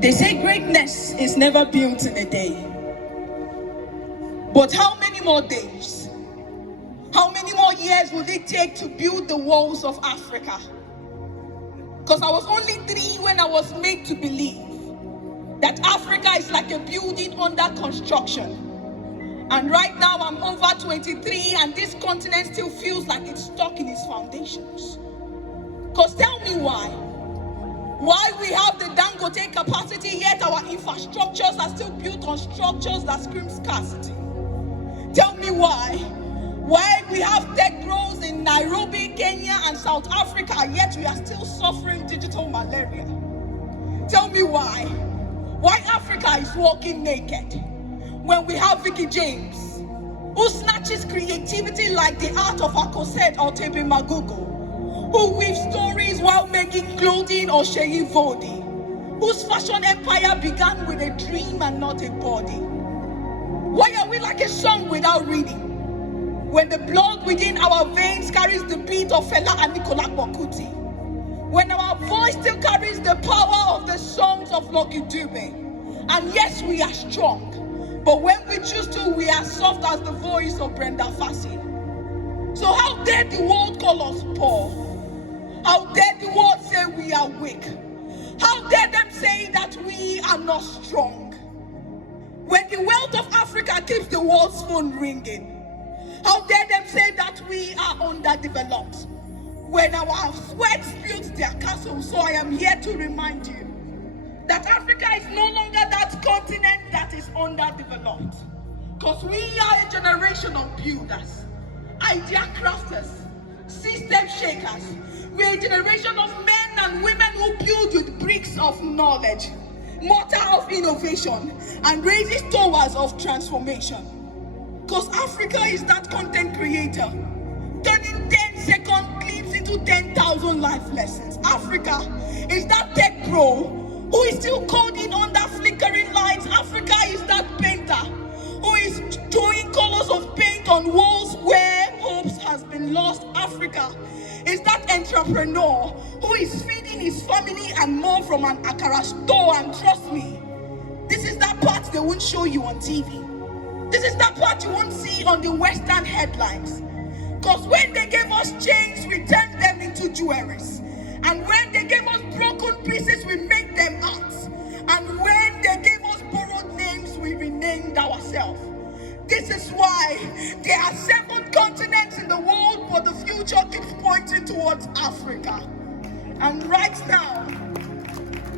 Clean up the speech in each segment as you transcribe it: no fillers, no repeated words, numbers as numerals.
They say greatness is never built in a day. But how many more days? How many more years will it take to build the walls of Africa? Because I was only 3 when I was made to believe that Africa is like a building under construction. And right now I'm over 23 and this continent still feels like it's stuck in its foundations. Because tell me why? Why we have the Dangote capacity, yet our infrastructures are still built on structures that scream scarcity? Tell me why? Why we have tech bros in Nairobi, Kenya, and South Africa, yet we are still suffering digital malaria? Tell me why? Why Africa is walking naked when we have Vicky James, who snatches creativity like the art of Akosed or Tebe Magugo, who weaves stories while making clothing or Sheyi Vodi, whose fashion empire began with a dream and not a body? Why are we like a song without reading, when the blood within our veins carries the beat of Fela and Nicola Bokuti? When our voice still carries the power of the songs of Lucky Dube? And yes, we are strong, but when we choose to, we are soft as the voice of Brenda Fassie. So how dare the world call us poor? How dare the world say we are weak? How dare them say that we are not strong? When the wealth of Africa keeps the world's phone ringing, how dare them say that we are underdeveloped? When our sweat built their castles. So I am here to remind you that Africa is no longer that continent that is underdeveloped. Because we are a generation of builders, idea crafters, system shakers. We are a generation of men and women who build with bricks of knowledge, mortar of innovation, and raises towers of transformation. Because Africa is that content creator, turning 10-second clips into 10,000 life lessons. Africa is that tech pro who is still coding under flickering lights. Africa is that painter who is throwing colors of paint on walls where hopes has been lost. Africa is that entrepreneur who is feeding his family and more from an akara store. And trust me, this is that part they won't show you on TV. This is that part you won't see on the Western headlines. Because when they gave us chains, we turned them into jewelries. And when they gave us broken pieces, we made them arts. And when they gave us borrowed names, we renamed ourselves. This is why there are 7 continents in the world, but the future keeps pointing towards Africa. And right now,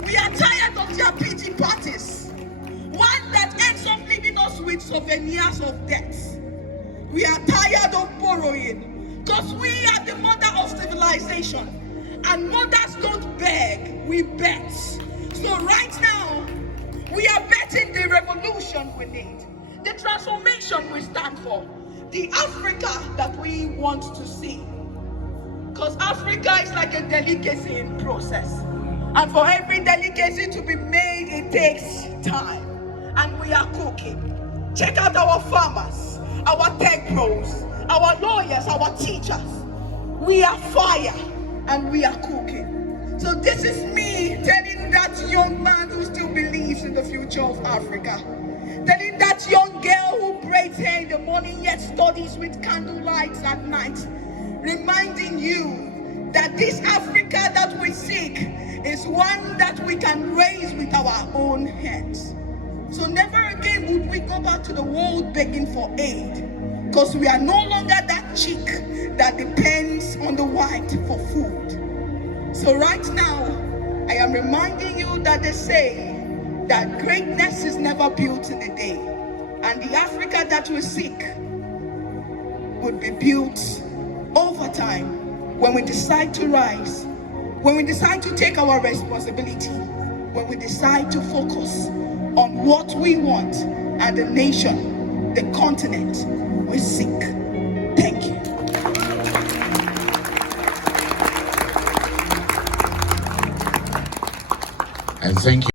we are tired of their PG parties. One that ends up leaving us with souvenirs of death. We are tired of borrowing, because we are the mother of civilization. And mothers don't beg, we bet. So right now, we are betting the revolution we need, the transformation we stand for, the Africa that we want to see. Because Africa is like a delicacy in process. And for every delicacy to be made, it takes time. And we are cooking. Check out our farmers, our tech pros, our lawyers, our teachers. We are fire and we are cooking. So this is me telling that young man who still believes in the future of Africa. Telling that young girl who braids hair in the morning yet studies with candle lights at night. Reminding you that this Africa that we seek is one that we can raise with our own hands. So never again would we go back to the world begging for aid, because we are no longer that chick that depends on the white for food. So right now, I am reminding you that they say that greatness is never built in a day, and the Africa that we seek would be built over time when we decide to rise, when we decide to take our responsibility, when we decide to focus on what we want and the nation, the continent we seek. Thank you. And thank you.